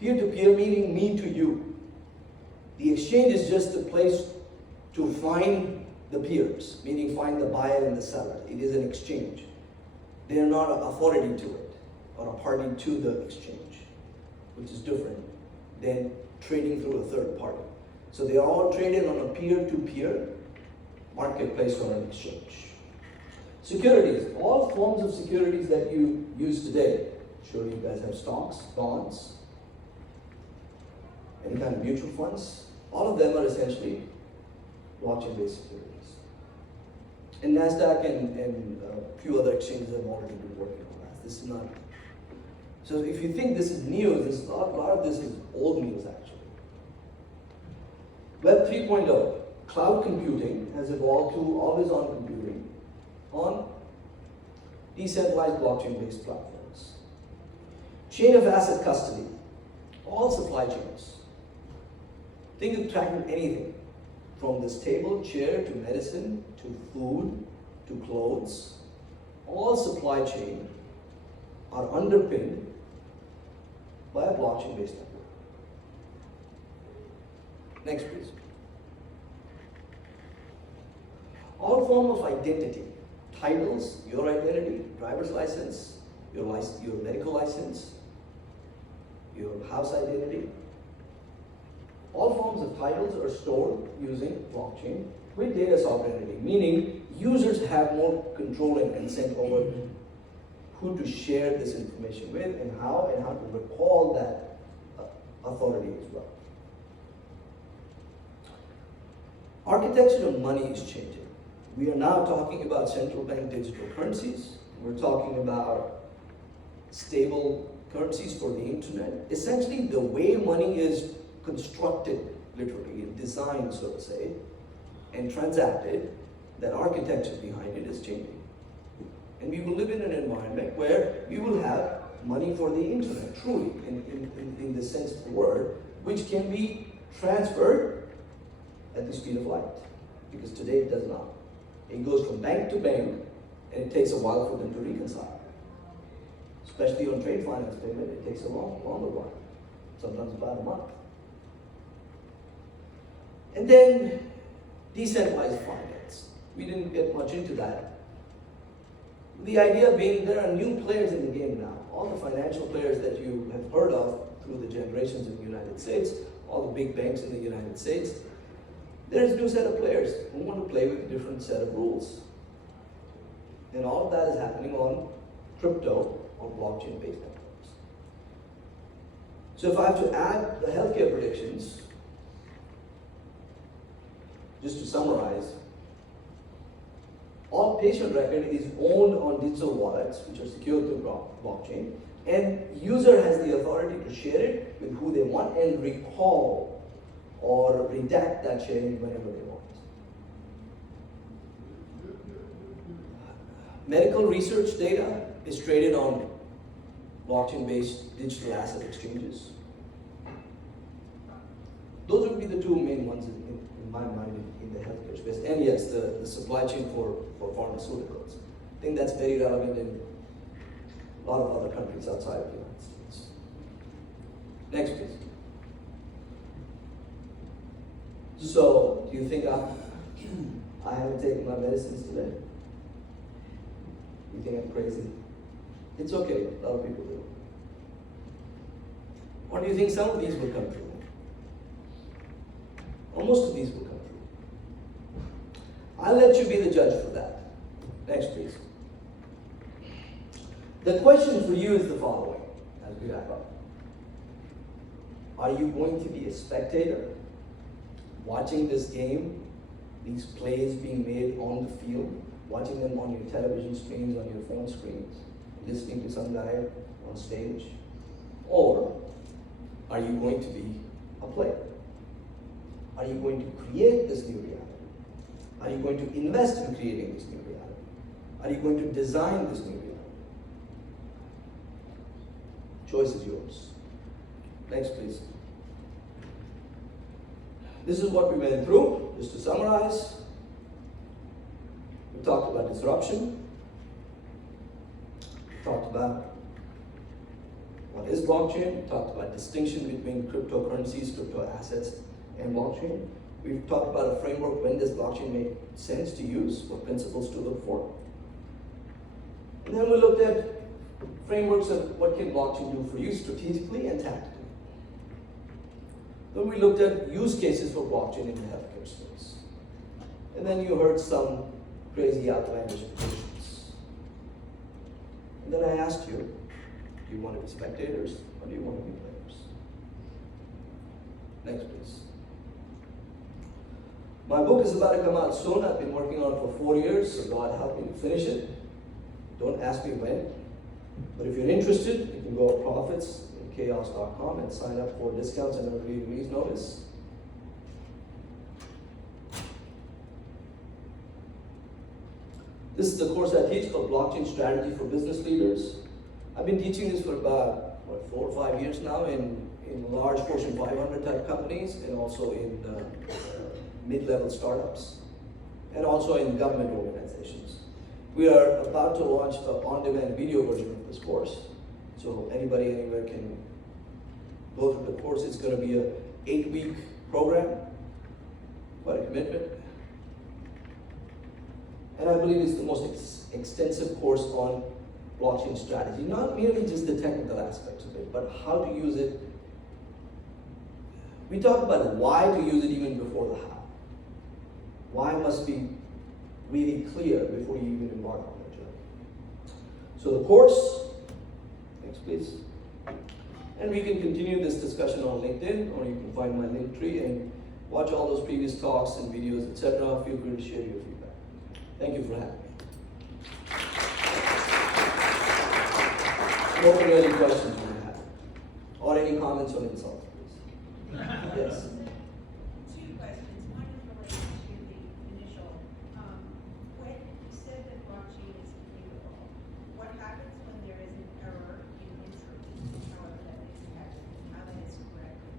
Peer-to-peer meaning me to you. The exchange is just a place to find the peers, meaning find the buyer and the seller. It is an exchange. They are not an authority to it or a party to the exchange, which is different than trading through a third party. So they are all traded on a peer-to-peer marketplace or an exchange. Securities, all forms of securities that you use today. Sure, you guys have stocks, bonds, any kind of mutual funds. All of them are essentially blockchain-based securities. And NASDAQ and a few other exchanges have already been working on that. This is not. So if you think this is news, a lot of this is old news actually. Web 3.0, cloud computing has evolved to always-on computing on decentralized blockchain-based platforms. Chain of asset custody, all supply chains. Think of tracking anything, from this table, chair, to medicine, to food, to clothes. All supply chain are underpinned by a blockchain-based network. Next, please. All form of identity, titles, your identity, driver's license, your medical license, your house identity. All forms of titles are stored using blockchain with data sovereignty, meaning users have more control and consent over who to share this information with and how to recall that authority as well. Architecture of money is changing. We are now talking about central bank digital currencies. We're talking about stable currencies for the internet. Essentially, the way money is constructed, literally, designed, so to say, and transacted, that architecture behind it is changing. And we will live in an environment where we will have money for the internet, truly, in the sense of the word, which can be transferred at the speed of light. Because today it does not. It goes from bank to bank, and it takes a while for them to reconcile. Especially on trade finance payment, it takes a longer while, sometimes about a month. And then decentralized finance. We didn't get much into that. The idea being there are new players in the game now. All the financial players that you have heard of through the generations in the United States, all the big banks in the United States, there's a new set of players who want to play with a different set of rules. And all of that is happening on crypto or blockchain-based networks. So if I have to add the healthcare predictions, just to summarize, all patient record is owned on digital wallets, which are secured through blockchain, and user has the authority to share it with who they want and recall or redact that sharing whenever they want. Medical research data is traded on blockchain-based digital asset exchanges. Those would be the two main ones in my mind in the healthcare space. And yes, the supply chain for pharmaceuticals. I think that's very relevant in a lot of other countries outside of the United States. Next, please. So, do you think I haven't taken my medicines today? You think I'm crazy? It's okay, a lot of people do. Or do you think some of these will come true? Or most of these will come true? I'll let you be the judge for that. Next, please. The question for you is the following, as we wrap up. Are you going to be a spectator, watching this game, these plays being made on the field, watching them on your television screens, on your phone screens, listening to some guy on stage? Or Are you going to be a player? Are you going to create this new reality? Are you going to invest in creating this new reality? Are you going to design this new reality? Choice is yours. Next, please. This is what we went through. Just to summarize, we talked about disruption. We talked about what is blockchain. We talked about distinction between cryptocurrencies, crypto assets, and blockchain. We've talked about a framework, when does blockchain make sense to use, what principles to look for. And then we looked at frameworks of what can blockchain do for you strategically and tactically. Then we looked at use cases for blockchain in the healthcare space. And then you heard some crazy outlandish predictions. And then I asked you, do you want to be spectators or do you want to be players? Next, please. My book is about to come out soon. I've been working on it for 4 years, so God help me to finish it. Don't ask me when. But if you're interested, you can go to profitsinchaos.com and sign up for discounts and early release notice. This is the course I teach called Blockchain Strategy for Business Leaders. I've been teaching this for about 4 or 5 years now in large Fortune 500 type companies and also in mid-level startups and also in government organizations. We are about to launch an on-demand video version of this course. So anybody, anywhere can go through the course. It's going to be an 8-week program, quite a commitment. And I believe it's the most extensive course on blockchain strategy, not merely just the technical aspects of it, but how to use it. We talk about why to use it even before the how. Why must be really clear before you even embark on the journey. So the course, next please. And we can continue this discussion on LinkedIn, or you can find my link tree and watch all those previous talks and videos, etc. Feel free to share your feedback. Thank you for having me. Open any questions you may have, or any comments or insults, please. Yes. Two questions. One is related to the initial. When you said that blockchain is immutable, what happens when there is an error in entry, however that is impacted, and how that is corrected?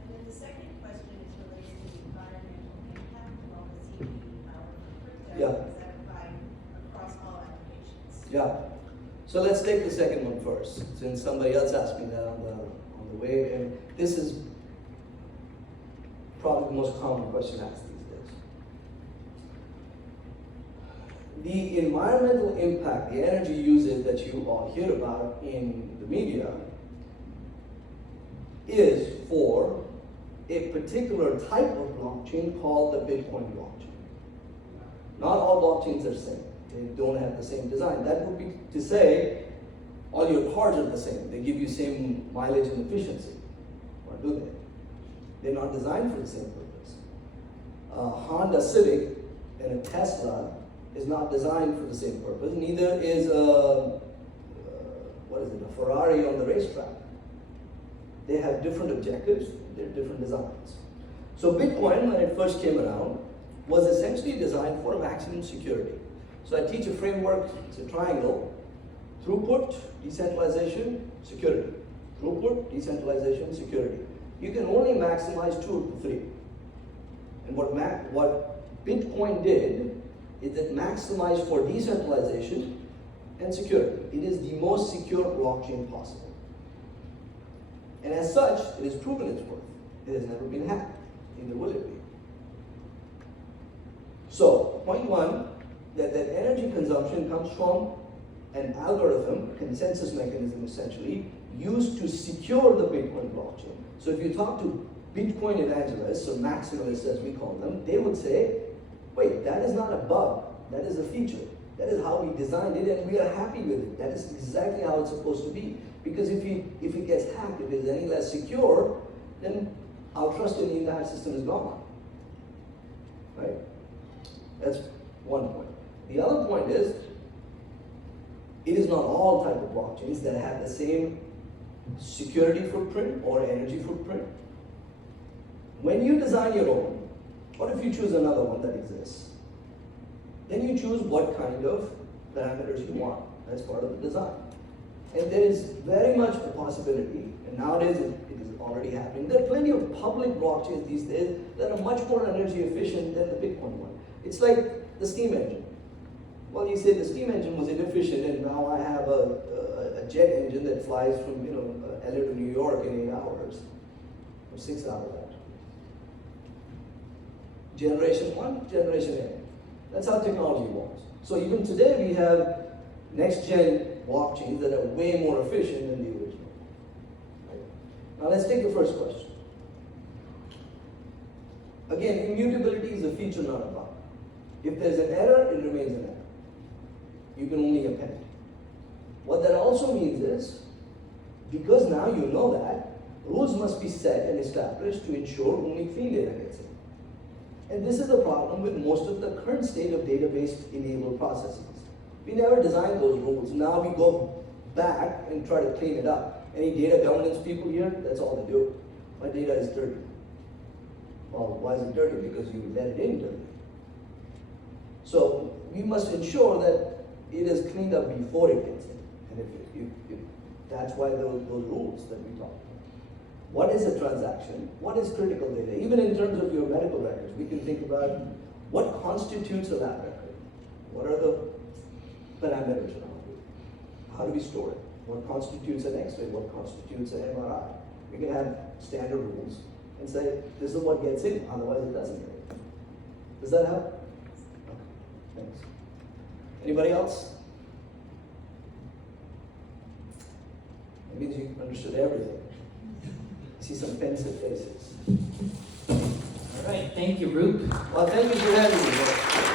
And then the second question is related to the environmental impact of all the CPU power for crypto. Yeah. Is that applied across all applications? Yeah. So let's take the second one first, since somebody else asked me that on the way, and this is probably the most common question asked these days. The environmental impact, the energy usage that you all hear about in the media is for a particular type of blockchain called the Bitcoin blockchain. Not all blockchains are the same. They don't have the same design. That would be to say all your cars are the same. They give you same mileage and efficiency. Or do they? They're not designed for the same purpose. A Honda Civic and a Tesla is not designed for the same purpose. Neither is a Ferrari on the racetrack. They have different objectives. They're different designs. So Bitcoin, when it first came around, was essentially designed for maximum security. So I teach a framework, it's a triangle: throughput, decentralization, security. Throughput, decentralization, security. You can only maximize 2 of the 3. And what Bitcoin did is it maximized for decentralization and security. It is the most secure blockchain possible. And as such, it has proven its worth. It has never been hacked, neither will it be. So, point 1, that energy consumption comes from an algorithm, consensus mechanism essentially, used to secure the Bitcoin blockchain. So if you talk to Bitcoin evangelists, or maximalists as we call them, they would say, wait, that is not a bug, that is a feature. That is how we designed it and we are happy with it. That is exactly how it's supposed to be. Because if it gets hacked, if it's any less secure, then our trust in the entire system is gone. Right? That's one point. The other point is, it is not all type of blockchains that have the same security footprint or energy footprint. When you design your own, what if you choose another one that exists? Then you choose what kind of parameters you want as part of the design. And there is very much a possibility, and nowadays it is already happening. There are plenty of public blockchains these days that are much more energy efficient than the Bitcoin one. It's like the steam engine. Well, you say the steam engine was inefficient, and now I have a jet engine that flies from LA to New York in 8 hours, or 6 hours actually. Generation 1, generation A. That's how technology evolves. So even today we have next-gen blockchains that are way more efficient than the original. Right? Now let's take the first question. Again, immutability is a feature, not a bug. If there's an error, it remains an error. You can only append. What that also means is, because now you know that, rules must be set and established to ensure only clean data gets in. And this is the problem with most of the current state of database-enabled processes. We never designed those rules. Now we go back and try to clean it up. Any data governance people here, that's all they do. My data is dirty. Well, why is it dirty? Because you let it in dirty. So we must ensure that it is cleaned up before it gets in. And if that's why those rules that we talk about. What is a transaction? What is critical data? Even in terms of your medical records, we can think about what constitutes a lab record. What are the parameters around it? How do we store it? What constitutes an X-ray? What constitutes an MRI? We can have standard rules and say, this is what gets in, otherwise it doesn't get in. Does that help? Okay, thanks. Anybody else? That means you understood everything. I see some pensive faces. All right, thank you, Roop. Well, thank you for having me.